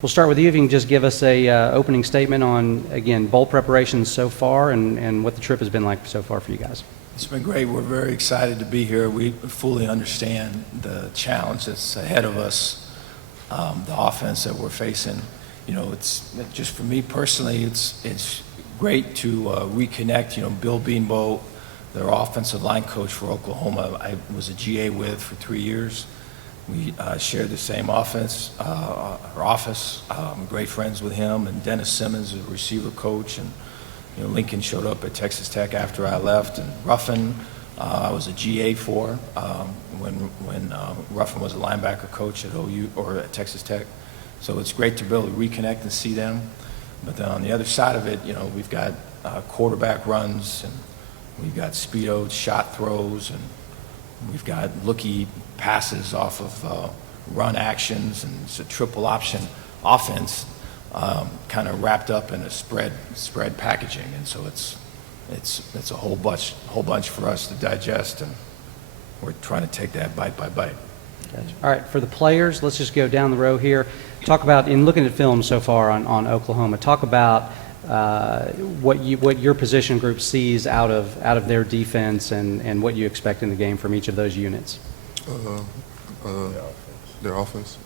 We'll start with you. If you can just give us a opening statement on, again, bowl preparations so far and what the trip has been like so far for you guys. It's been great. We're very excited to be here. We fully understand the challenge that's ahead of us, the offense that we're facing. You know, it's just for me personally, it's great to reconnect. You know, Bill Beanbo, their offensive line coach for Oklahoma, I was a GA with for 3 years. We shared the same offense, our office. Great friends with him, and Dennis Simmons, the receiver coach, and you know, Lincoln showed up at Texas Tech after I left, and Ruffin, I was a GA for when Ruffin was a linebacker coach at OU or at Texas Tech. So it's great to be able to reconnect and see them. But then on the other side of it, you know, we've got quarterback runs, and we've got speedos, shot throws, and we've got looky passes off of run actions, and it's a triple option offense kind of wrapped up in a spread packaging, and so it's a whole bunch for us to digest, and we're trying to take that bite by bite. Gotcha. All right, for the players, let's just go down the row here. Talk about, in looking at film so far on Oklahoma, talk about what your position group sees out of their defense and what you expect in the game from each of those units. Their offense.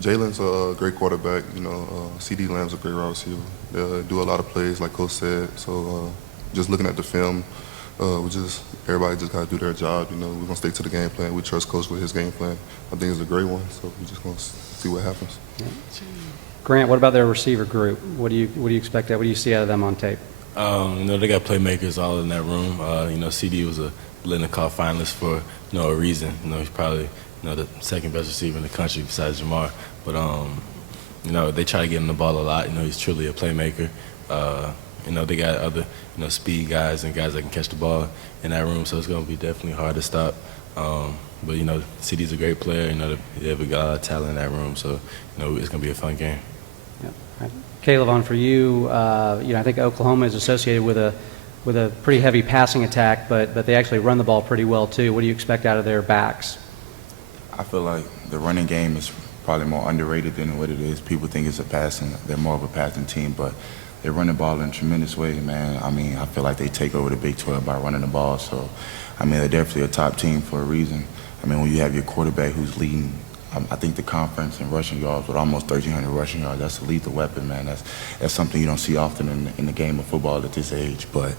Jalen's a great quarterback. You know, CD Lamb's a great wide receiver. They do a lot of plays, like Coach said. So just looking at the film, everybody just got to do their job. You know, we're gonna stick to the game plan. We trust Coach with his game plan. I think it's a great one. So we're just gonna see what happens. Yeah. Grant, what about their receiver group? What do you expect? What do you see out of them on tape? You know, they got playmakers all in that room. You know, CD was a Linebacker finalist for a reason. You know, he's probably the second best receiver in the country besides Jamar. But you know, they try to get him the ball a lot. You know, he's truly a playmaker. You know, they got other speed guys and guys that can catch the ball in that room. So it's going to be definitely hard to stop. But you know, CD's a great player. You know, they have a lot of talent in that room. So you know, it's going to be a fun game. Yeah. Right. K'Lavon, for you, you know, I think Oklahoma is associated with a pretty heavy passing attack, but they actually run the ball pretty well too. What do you expect out of their backs? I feel like the running game is probably more underrated than what it is. People think it's they're more of a passing team, but they run the ball in a tremendous way, man. I mean, I feel like they take over the Big 12 by running the ball. So, I mean, they're definitely a top team for a reason. I mean, when you have your quarterback who's leading, I think the conference in rushing yards with almost 1,300 rushing yards, that's a lethal weapon, man. That's something you don't see often in the game of football at this age. But,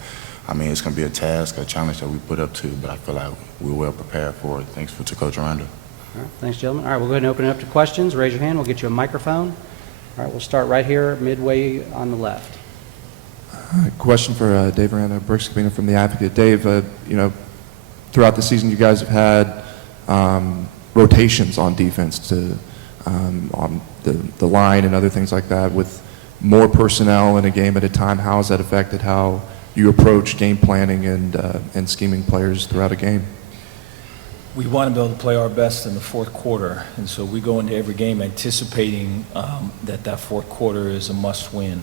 I mean, it's going to be a task, a challenge that we put up to, but I feel like we're well prepared for it. Thanks to Coach Aranda. All right, thanks, gentlemen. All right, we'll go ahead and open it up to questions. Raise your hand. We'll get you a microphone. All right, we'll start right here, midway on the left. Question for Dave Aranda, Brooks Cabina from The Advocate. Dave, you know, throughout the season you guys have had rotations on defense on the line and other things like that. With more personnel in a game at a time, how has that affected how you approach game planning and scheming players throughout a game? We want to be able to play our best in the fourth quarter, and so we go into every game anticipating that fourth quarter is a must-win.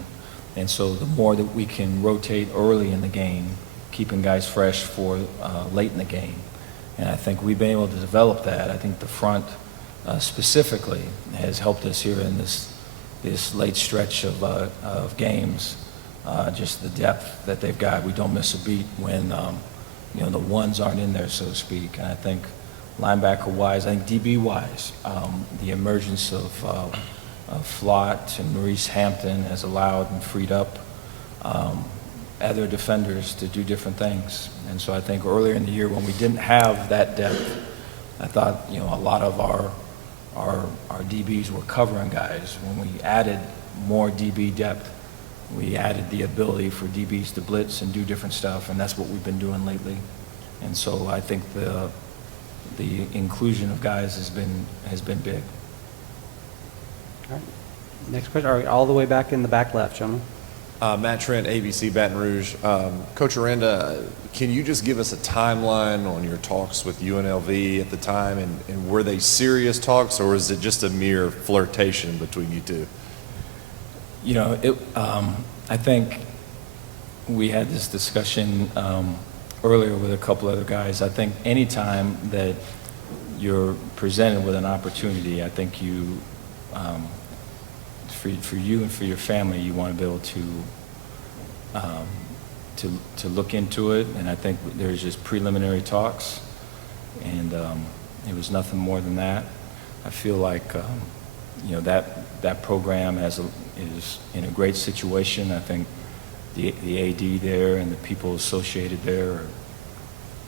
And so the more that we can rotate early in the game, keeping guys fresh for late in the game. And I think we've been able to develop that. I think the front specifically has helped us here in this late stretch of games. Just the depth that they've got. We don't miss a beat when you know, the ones aren't in there, so to speak. And I think linebacker-wise, I think DB-wise, the emergence of Flott and Maurice Hampton has allowed and freed up other defenders to do different things. And so I think earlier in the year when we didn't have that depth, I thought, you know, a lot of our DBs were covering guys. When we added more DB depth, we added the ability for DBs to blitz and do different stuff, and that's what we've been doing lately. And so I think the inclusion of guys has been big. All right. Next question. All right, all the way back in the back left, gentlemen. Matt Trent, ABC Baton Rouge. Coach Aranda, can you just give us a timeline on your talks with UNLV at the time, and were they serious talks, or is it just a mere flirtation between you two? You know, I think we had this discussion earlier with a couple other guys. I think any time that you're presented with an opportunity, I think you for you and for your family, you want to be able to look into it. And I think there's just preliminary talks, and it was nothing more than that. I feel like that program is in a great situation. I think the AD there and the people associated there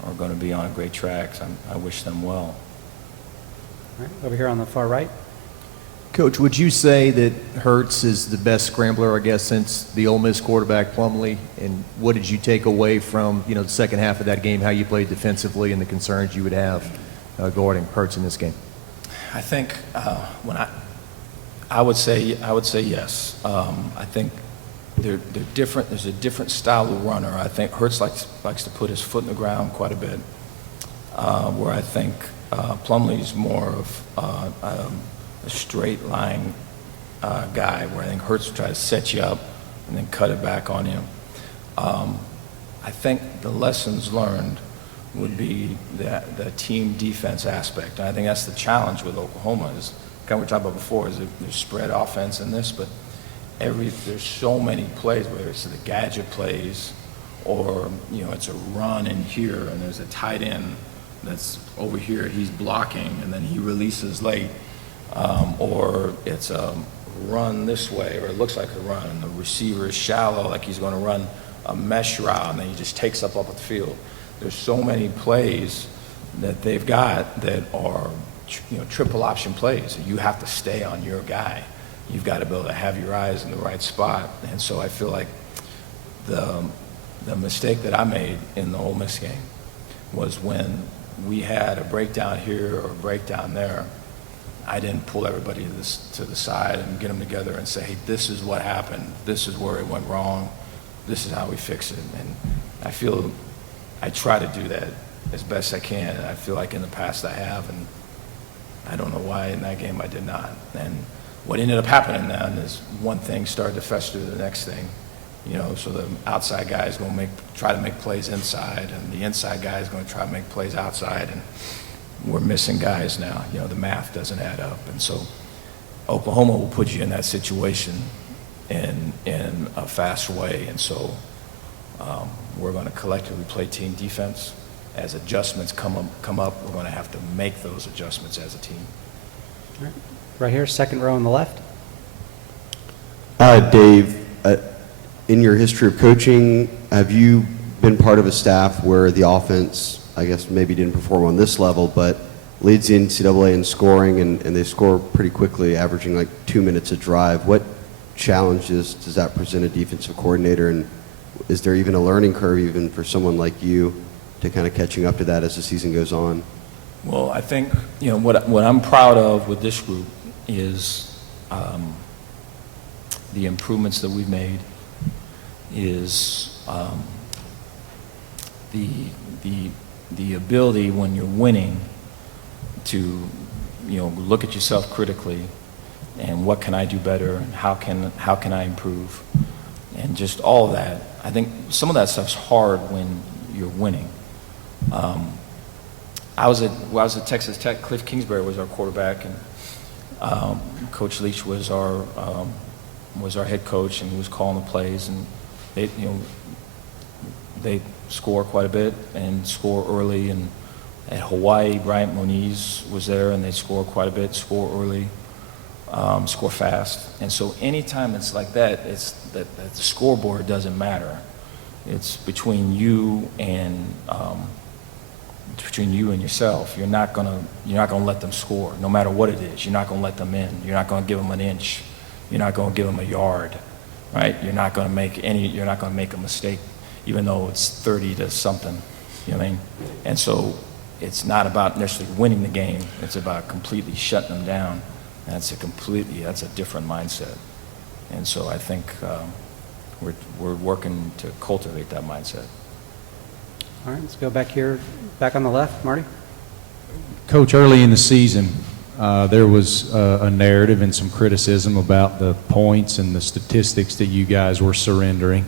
are going to be on great tracks. I wish them well. All right, over here on the far right. Coach, would you say that Hurts is the best scrambler, I guess, since the Ole Miss quarterback Plumlee? And what did you take away from, the second half of that game, how you played defensively and the concerns you would have guarding Hurts in this game? I think when I would say yes. I think they're different. There's a different style of runner. I think Hurts likes to put his foot in the ground quite a bit, where I think Plumlee's more of a straight line guy, where I think Hurts will try to set you up and then cut it back on you. I think the lessons learned would be the team defense aspect. And I think that's the challenge with Oklahoma is, kind of we talked about before, is there's spread offense in this, but there's so many plays, whether it's the gadget plays or, it's a run in here and there's a tight end that's over here, he's blocking and then he releases late, or it's a run this way, or it looks like a run and the receiver is shallow, like he's going to run a mesh route and then he just takes up the field. There's so many plays that they've got that are, triple option plays. You have to stay on your guy. You've got to be able to have your eyes in the right spot. And so I feel like the mistake that I made in the Ole Miss game was when we had a breakdown here or a breakdown there, I didn't pull everybody to the side and get them together and say, hey, this is what happened. This is where it went wrong. This is how we fix it. And I feel I try to do that as best I can. And I feel like in the past I have, and I don't know why in that game I did not. And what ended up happening then is one thing started to fester to the next thing. So the outside guy is going to try to make plays inside, and the inside guy is going to try to make plays outside, and we're missing guys now. The math doesn't add up. And so Oklahoma will put you in that situation in a fast way. And so we're going to collectively play team defense. As adjustments come up, we're going to have to make those adjustments as a team. All right. Right here, second row on the left. Dave, in your history of coaching, have you been part of a staff where the offense, I guess, maybe didn't perform on this level, but leads the NCAA in scoring, and they score pretty quickly, averaging like 2 minutes a drive? What challenges does that present a defensive coordinator, and is there even a learning curve even for someone like you to kind of catching up to that as the season goes on? Well, I think, what I'm proud of with this group is the improvements that we've made, is the ability when you're winning to, look at yourself critically and what can I do better and how can I improve, and just all of that. I think some of that stuff's hard when you're winning. I was at Texas Tech. Cliff Kingsbury was our quarterback, and Coach Leach was our head coach, and he was calling the plays. And they score quite a bit and score early. And at Hawaii, Bryant Moniz was there, and they score quite a bit, score early, score fast. And so anytime it's like that, it's that the scoreboard doesn't matter. It's between you and yourself. You're not gonna let them score, no matter what it is. You're not gonna let them in. You're not gonna give them an inch. You're not gonna give them a yard, right? You're not gonna make a mistake, even though it's 30 to something. You know what I mean? And so it's not about necessarily winning the game. It's about completely shutting them down. That's a different mindset. And so I think we're working to cultivate that mindset. All right, let's go back here, back on the left. Marty? Coach, early in the season, there was a narrative and some criticism about the points and the statistics that you guys were surrendering.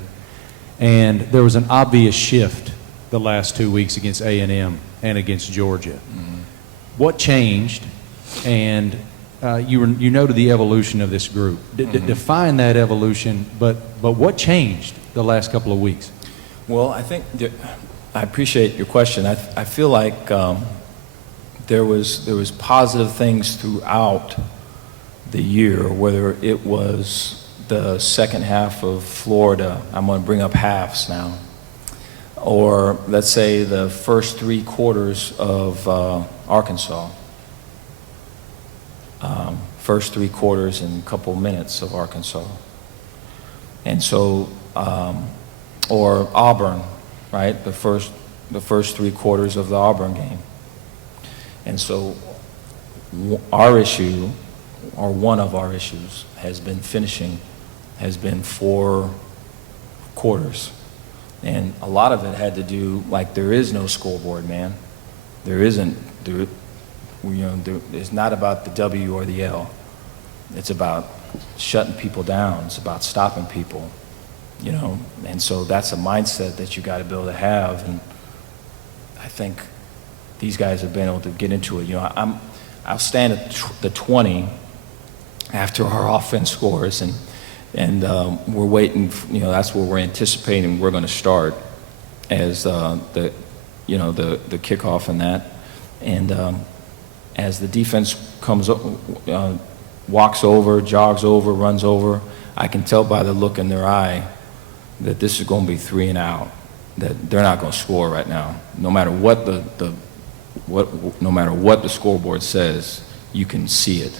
And there was an obvious shift the last 2 weeks against A&M and against Georgia. Mm-hmm. What changed? And you noted the evolution of this group. Define that evolution, but what changed the last couple of weeks? Well, I think I appreciate your question. I feel like there was positive things throughout the year, whether it was the second half of Florida. I'm going to bring up halves now. Or let's say the first 3 quarters of Arkansas. First 3 quarters and a couple minutes of Arkansas. And so, or Auburn, right? The first 3 quarters of the Auburn game. And so our issue, or one of our issues, has been finishing, has been 4 quarters. And a lot of it had to do, like, there is no scoreboard, man. There isn't. It's not about the W or the L. It's about shutting people down. It's about stopping people, And so that's a mindset that you got to be able to have. And I think these guys have been able to get into it. I'll stand at the 20 after our offense scores, and we're waiting. That's where we're anticipating we're going to start as the kickoff and that, and as the defense comes up, walks over, jogs over, runs over, I can tell by the look in their eye that this is going to be 3 and out. That they're not going to score right now, no matter what no matter what the scoreboard says. You can see it.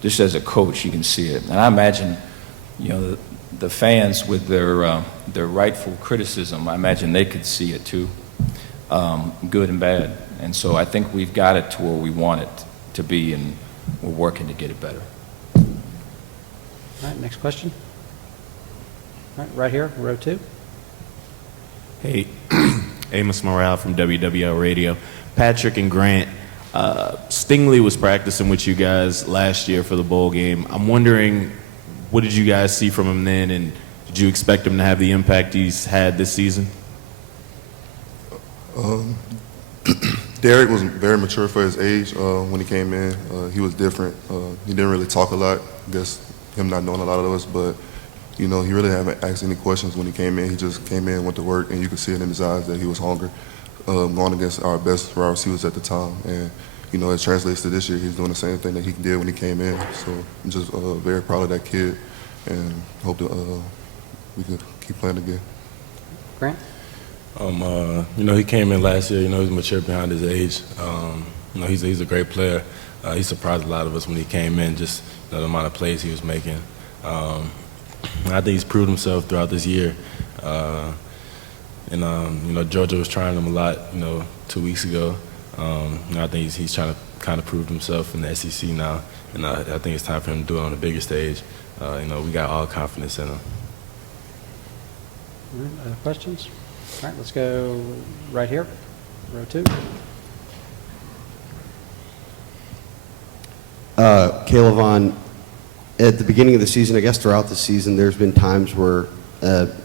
Just as a coach, you can see it. And I imagine, the fans with their rightful criticism, I imagine they could see it too, good and bad. And so I think we've got it to where we want it to be, and we're working to get it better. All right, next question. All right here, row 2. Hey, Amos Morale from WWL Radio. Patrick and Grant, Stingley was practicing with you guys last year for the bowl game. I'm wondering, what did you guys see from him then, and did you expect him to have the impact he's had this season? Derek was very mature for his age when he came in. He was different. He didn't really talk a lot. I guess him not knowing a lot of us, but he really haven't asked any questions when he came in. He just came in, went to work, and you could see it in his eyes that he was hungry, going against our best wide receivers at the time. And it translates to this year. He's doing the same thing that he did when he came in. So I'm just very proud of that kid, and hope that we can keep playing again. Grant? He came in last year. He was mature behind his age. He's a great player. He surprised a lot of us when he came in, just the amount of plays he was making. I think he's proved himself throughout this year. Georgia was trying him a lot, 2 weeks ago. I think he's trying to kind of prove himself in the SEC now, and I think it's time for him to do it on the bigger stage. We got all confidence in him. All right, other questions? All right, let's go right here, row 2. K'Lavon, at the beginning of the season, I guess throughout the season, there's been times where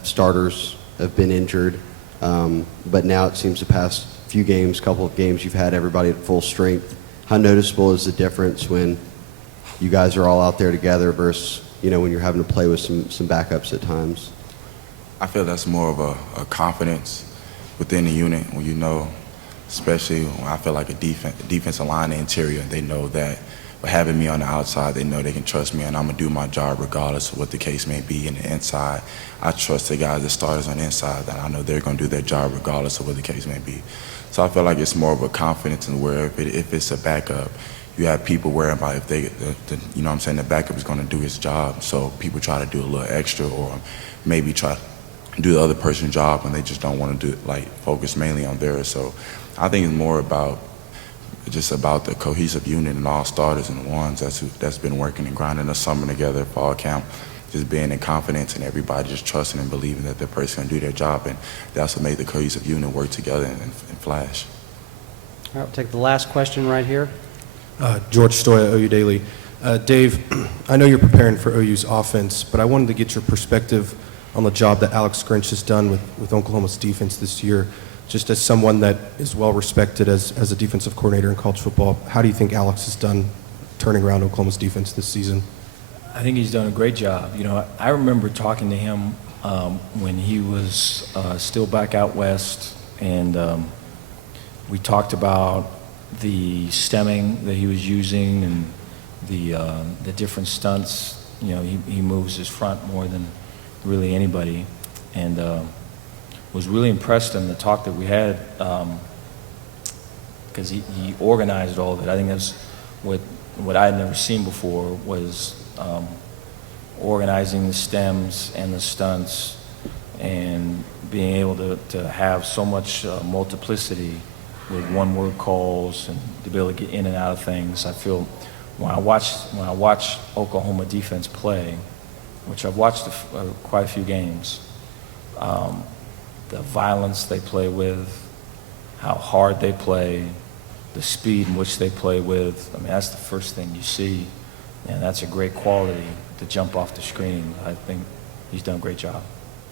starters have been injured, but now it seems the past couple of games, you've had everybody at full strength. How noticeable is the difference when you guys are all out there together versus, when you're having to play with some backups at times? I feel that's more of a confidence within the unit when especially when I feel like a defensive line, the interior, they know that by having me on the outside, they know they can trust me, and I'm going to do my job regardless of what the case may be. In the inside, I trust the guys, the starters on the inside, that I know they're going to do their job regardless of what the case may be. So I feel like it's more of a confidence in where if it's a backup, you have people worrying about if the backup is going to do his job. So people try to do a little extra, or maybe try to do the other person's job, and they just don't want to focus mainly on theirs. So I think it's more about the cohesive unit and all starters and the ones that's been working and grinding the summer together, fall camp, just being in confidence and everybody just trusting and believing that their person can do their job, and that's what made the cohesive unit work together and flash. All right, we'll take the last question right here. George Stoya, OU Daily. Dave, I know you're preparing for OU's offense, but I wanted to get your perspective on the job that Alex Grinch has done with Oklahoma's defense this year. Just as someone that is well respected as a defensive coordinator in college football, how do you think Alex has done turning around Oklahoma's defense this season? I think he's done a great job. You know, I remember talking to him when he was still back out west, and we talked about the stemming that he was using and the different stunts. You know, he moves his front more than really anybody, and was really impressed in the talk that we had because he organized all of it. I think that's what I had never seen before was organizing the stems and the stunts and being able to have so much multiplicity with one-word calls and to be able to get in and out of things. I feel when I watch Oklahoma defense play, which I've watched quite a few games, the violence they play with, how hard they play, the speed in which they play with. I mean, that's the first thing you see, and that's a great quality to jump off the screen. I think he's done a great job.